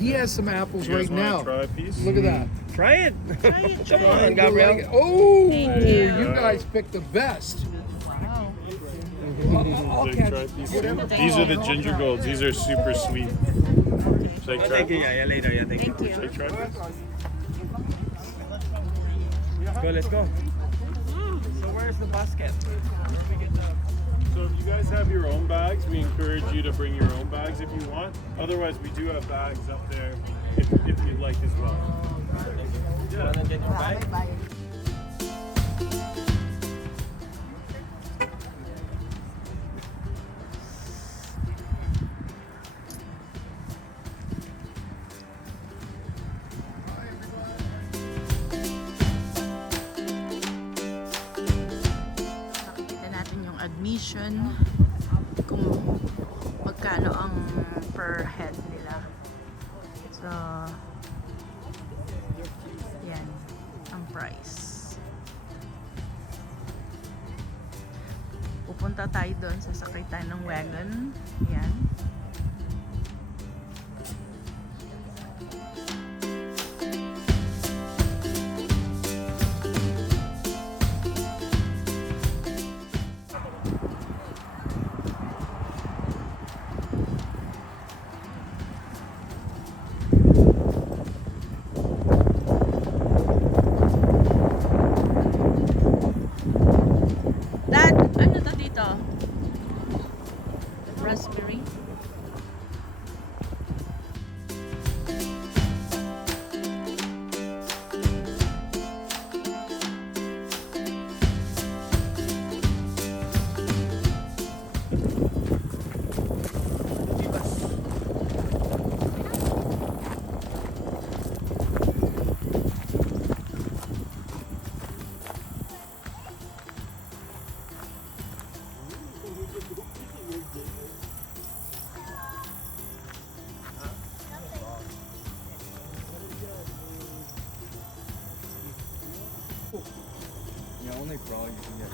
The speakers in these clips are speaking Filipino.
He has some apples You guys right wanna now. try a piece? Look at that. Try it. Try it, Come try on, it. Gabriel. Oh, Thank you you. guys picked the best. Wow. I'll Should I catch try a piece? whatever. These are the ginger golds. These are super sweet. Should I Oh, try thank you. this? Yeah, later. Yeah, thank you. Thank Should I you. try this? Let's go. So where's the basket? So if you guys have your own bags, we encourage you to bring your own bags if you want. Otherwise, we do have bags up there if you'd like as well. Yeah. Wanna get your bag? Nakikita natin yung admission kung magkano ang per head nila. So, yan ang price. Pupunta tayo doon, sasakay tayo ng wagon. Yan. Dad, ano to dito? Raspberry? Yeah, only frog you can get.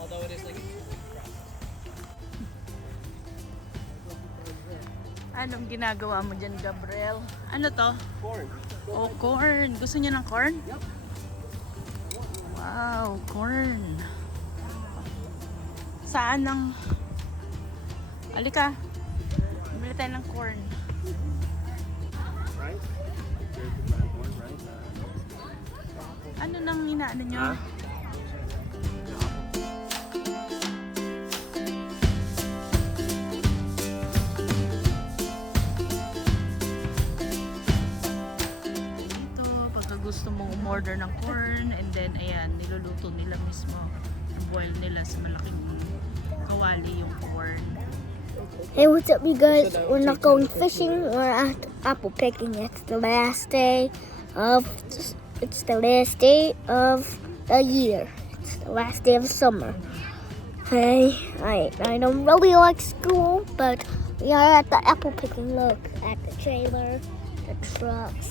Although it is like a 2-week process. Anong ginagawa mo dyan, Gabriel? Ano to? Corn. Oh, corn. Gusto niya ng corn? Wow, corn. Saan ang... Alika. Bili tayo ng corn. Right? Ano nang inaano nyo? Huh? Dito, pagka gusto mong umorder ng corn, and then, ayan, niluluto nila mismo. Boil nila sa malaking kawali yung corn. Hey, what's up, you guys? We're not going fishing. We're at apple picking. It's the last day of the year. It's the last day of summer. Hey, I don't really like school, but we are at the apple picking. Look at the trailer, the trucks.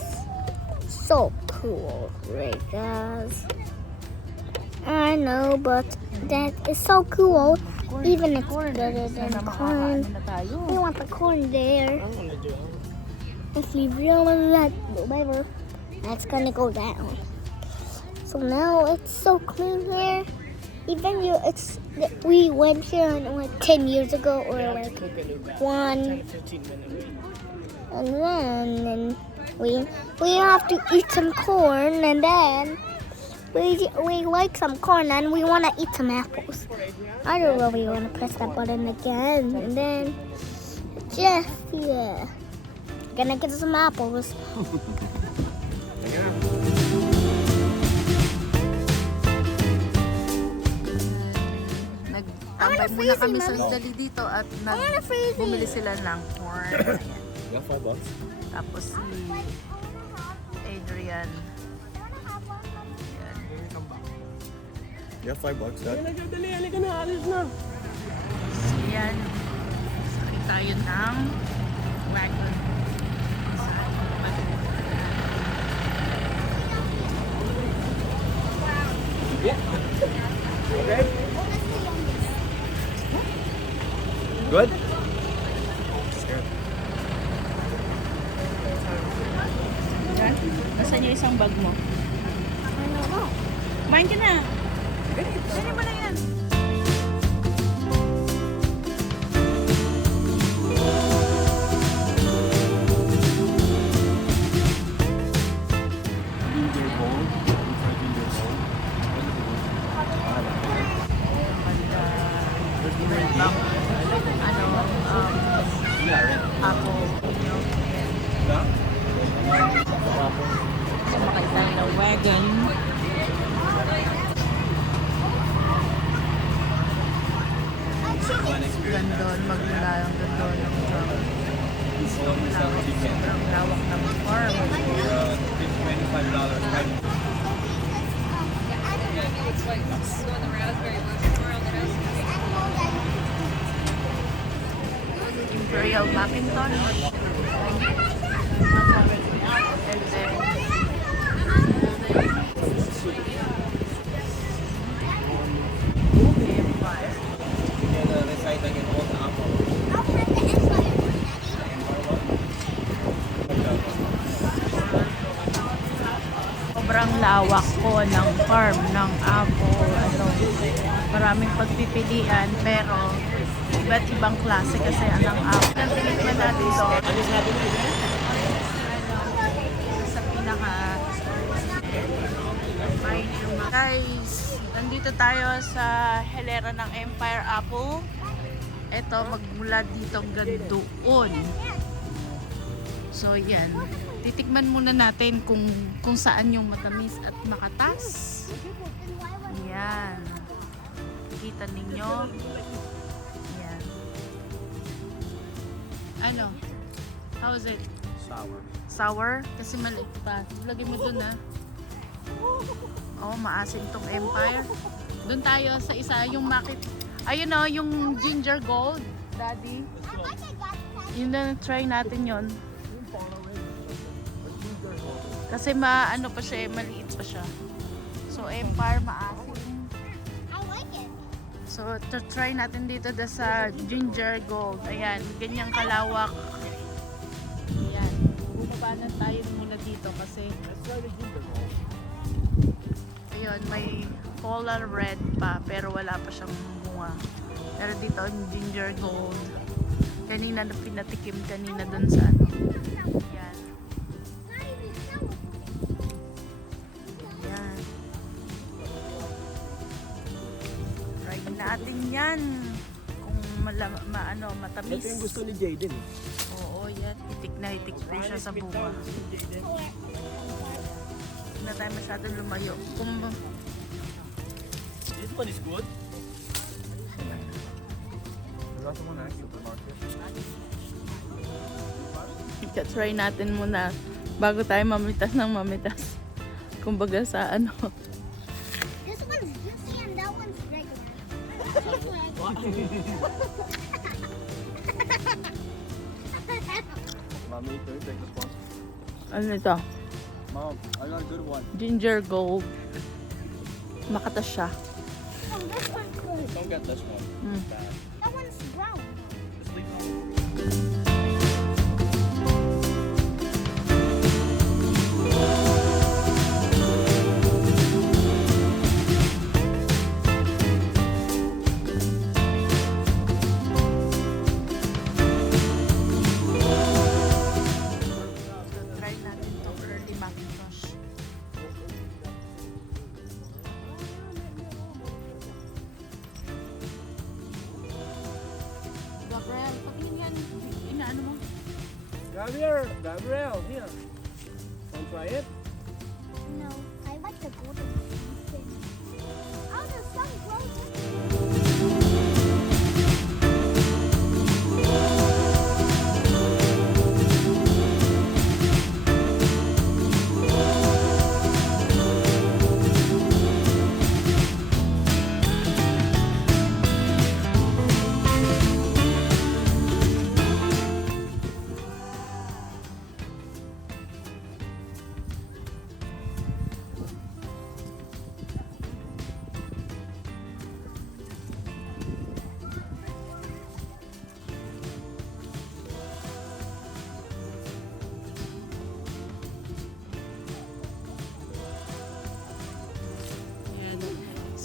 So cool, right, guys? I know, but that is so cool. Even it's better than corn. We want the corn there. I'm gonna do it. If we really let whatever, that's gonna go down. So now it's so clean here. Even we went here like 10 years ago or like Took a new bath. 1, 10-15 minute wait. and then we have to eat some corn, and then we like some corn, and we want to eat some apples. I don't really want to press that button again, and then just yeah, gonna get some apples. Tambay wanna muna freeze kami it, sa Mommy. dali dito at I wanna freeze it. bumili sila ng corn. Ayan. You got $5? Tapos si Adrian. Ayan. You have $5, Dad? So yan. Sakay tayo ng wagon. Good? Yan. Nasaan yung isang bag mo? I don't know. Kumain ka na. Kumain mo na yan. Ginger bowl. We try ginger bowl. Ano, Yeah, red. apple. Sumakay tayo ng wagon. Gandon, magmula ang gandon ng truck. Ang lawak ng farm. Imperial Macintosh. And then, Empire. Recite again all the apple. Sobrang lawak po ng farm ng apple. Ano, maraming pagpipilian pero iba't ibang klase kasi ang apple. Tingin ba natin ito? Sa pinaka guys, nandito tayo sa helera ng Empire Apple. Ito, magmula dito hanggang doon. So, yan. Titikman muna natin kung saan yung matamis at makatas. Yan. Kita ninyo. Yan. Ano? How is it? Sour. Sour? Kasi maliit pa. Lagay mo dun ah. Oh, maasim tong Empire. Doon tayo sa isa, yung makit. Ayun oh, yung ginger gold, Daddy. Yun na, try natin yon. Kasi ano pa siya, maliit pa siya. So, Empire, maasim. I like it. So, try natin dito sa ginger gold. Ayan, ganyang kalawak. Ayan, bumaba na tayo muna dito kasi ayun, may polar red pa pero wala pa siyang bunga. Pero dito ang ginger gold. Kanina na pinatikim kanina dun sa ano. Ayan. Ayan. Try natin yan. Kung matamis. Ito yung gusto ni Jaden. Oo, yan. Hitik na hitik po siya sa bunga. Hindi na tayo masyadong lumayo. This one is good. Last one na supermarket. Try natin muna bago tayo mamitas ng mamitas. Kumbaga sa ano. This one's juicy and that one's regular. Mommy, can you take this one? Ano ito? Mom, I got a good one. Ginger gold. Makatas siya. Oh, this one's good. Don't get this one. Mm. Bad. That one's brown. Just leave it. Try natin to early Macintosh. Gabriel, patingin yan. Inaano mo? Gabriel, here. Want to try it? No, I like the golden. Oh, the sun glows.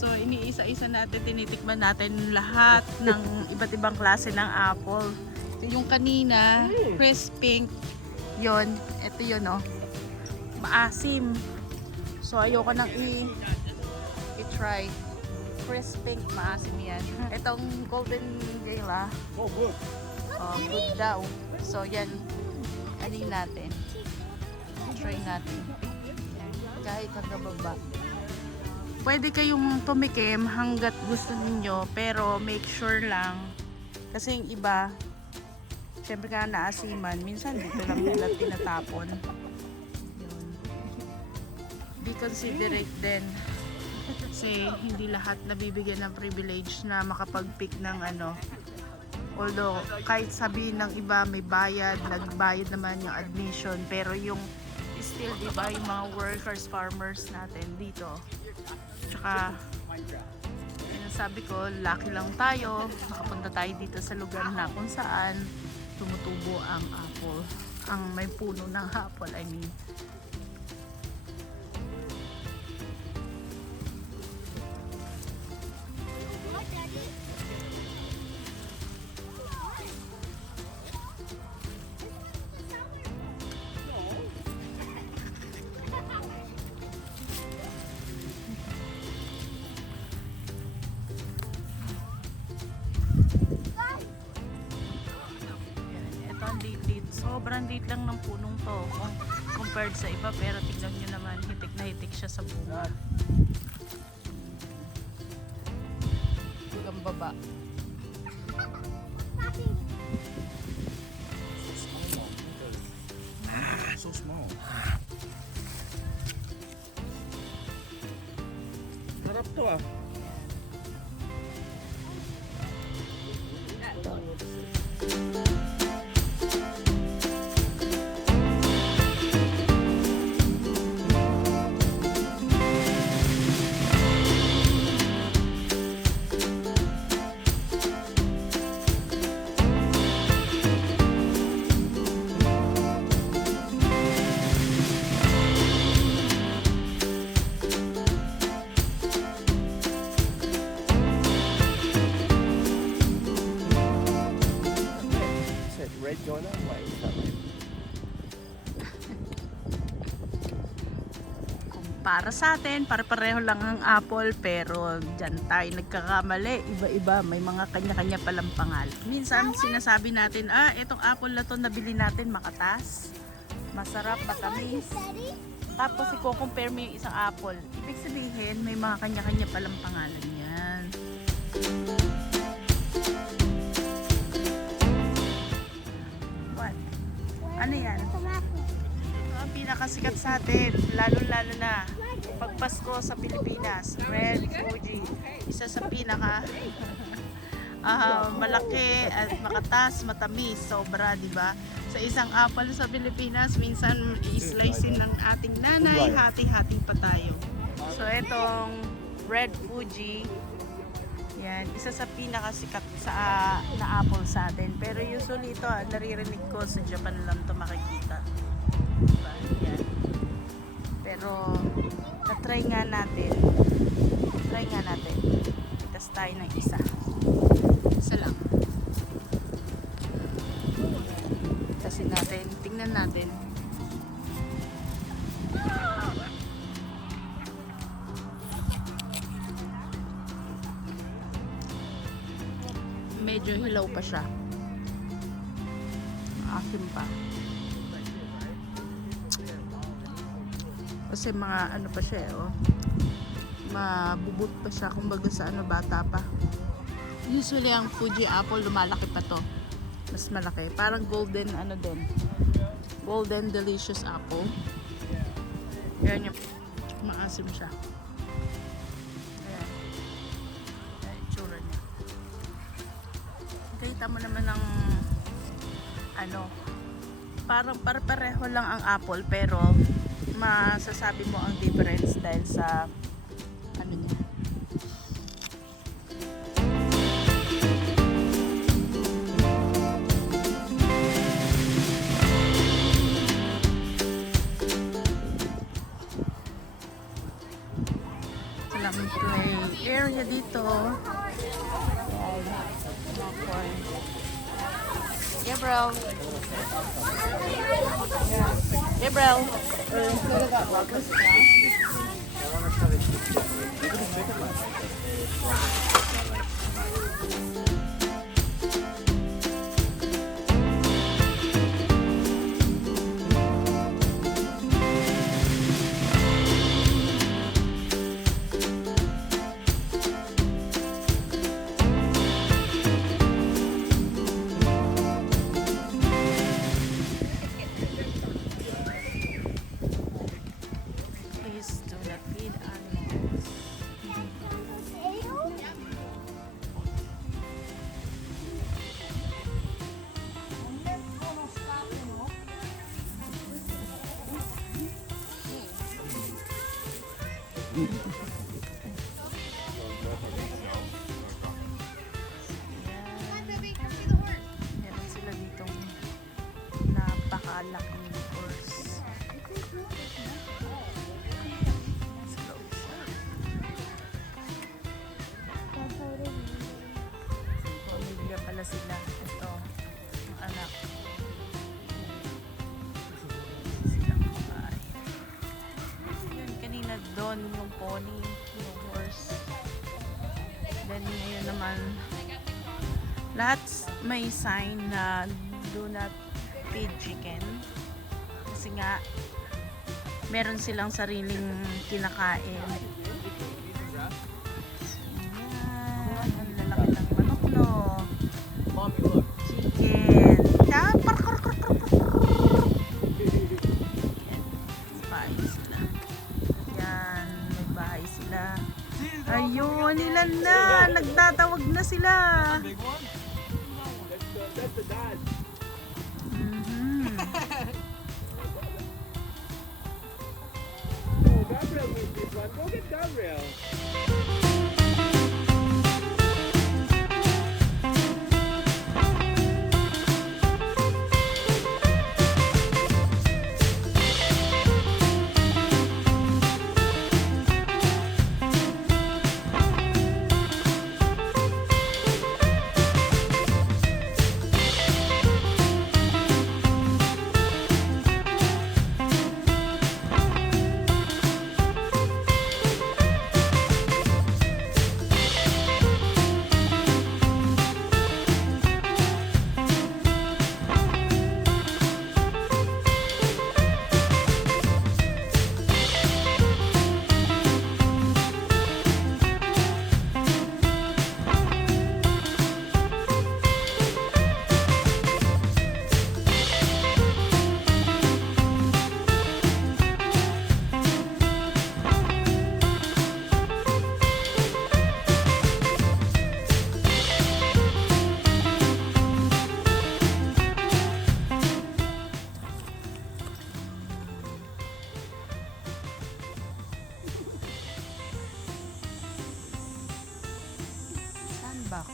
So, iniisa-isa natin, tinitikman natin lahat ng iba't ibang klase ng apple. Yung kanina, crisp pink, yon. Ito yun, oh. Maasim. So, ayoko nang i-try. Crisp pink, maasim yan. Itong golden gala, Oh, good. good daw. So, yan. Anin natin. Try natin. Kahit hanggang baba. Pwede kayong tumikim hanggat gusto niyo, pero make sure lang. Kasi yung iba, syempre ka naasiman, minsan dito lang nila tinatapon. Yun. Be considerate din. Kasi hindi lahat nabibigyan ng privilege na makapag-pick ng ano. Although, kahit sabihin ng iba may bayad, nagbayad naman yung admission, pero yung still, diba, yung mga workers, farmers natin dito. Tsaka, yun ang sabi ko, lucky lang tayo, nakapunta tayo dito sa lugar na kung saan tumutubo ang apple. Ang may puno ng apple, I mean. Ito ang liit. Sobrang liit lang ng punong to compared sa iba, pero tignan nyo naman, hitik na hitik siya sa bunga. Hanggang baba. So small. Sarap to ah. Is it red going on? Why is that red? Para sa atin, pare-pareho lang ang apple, pero dyan tayo nagkakamali. Iba-iba, may mga kanya-kanya palang pangalan. Minsan sinasabi natin, itong apple na to nabili natin makatas, masarap, matamis. Tapos i-compare mo yung isang apple. Ibig sabihin, may mga kanya-kanya palang pangalan yan. What? Ano yan? Ang pinakasikat sa atin, lalo-lalo na pag Pasko sa Pilipinas, Red Fuji. Isa sa pinaka malaki at makatas, matamis, sobra, di ba? Sa isang apple sa Pilipinas, minsan i-slicein ng ating nanay, hati-hati pa tayo. So itong Red Fuji, yan, isa sa pinakasikat sa na apple sa atin. Pero usually ito, naririnig ko sa Japan lang ito makikita. Diba? Yan. Pero na-try nga natin. Itas tayo ng isa. Isa lang. Itasin natin. Tingnan natin. Medyo hilaw pa siya. Asim pa. Kasi mga ano pa siya, oh. Mabubot pa siya, kumbaga sa ano, bata pa. Usually ang Fuji apple lumalaki pa to. Mas malaki. Parang golden ano din. Golden delicious apple. Yan yung maasim siya. Ayan. Ayan yung tsura niya. Kita mo naman ng ano, parang pareho lang ang apple, pero masasabi mo ang difference dahil sa ano niya. Ito lang play. area dito. Yeah, bro. Yeah, bro. Please do not feed animals. Meron sila ditong napakalaking horse. Slow siya. Pamilya pala sila. Ito, ang anak. Silang babae. Yun, kanina doon yung pony, yung horse. Then ngayon naman, lahat may sign na do not feed chicken. Kasi nga, meron silang sariling kinakain. Ayan, ang lalaki ng manok, no? Chicken. Yan, bahay sila. Yan, may bahay sila. Ayun, ilan na. Nagtatawag na sila. That's the dad. Mhm. Oh, Gabriel needs this one. Go get Gabriel. Sandbox.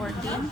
14.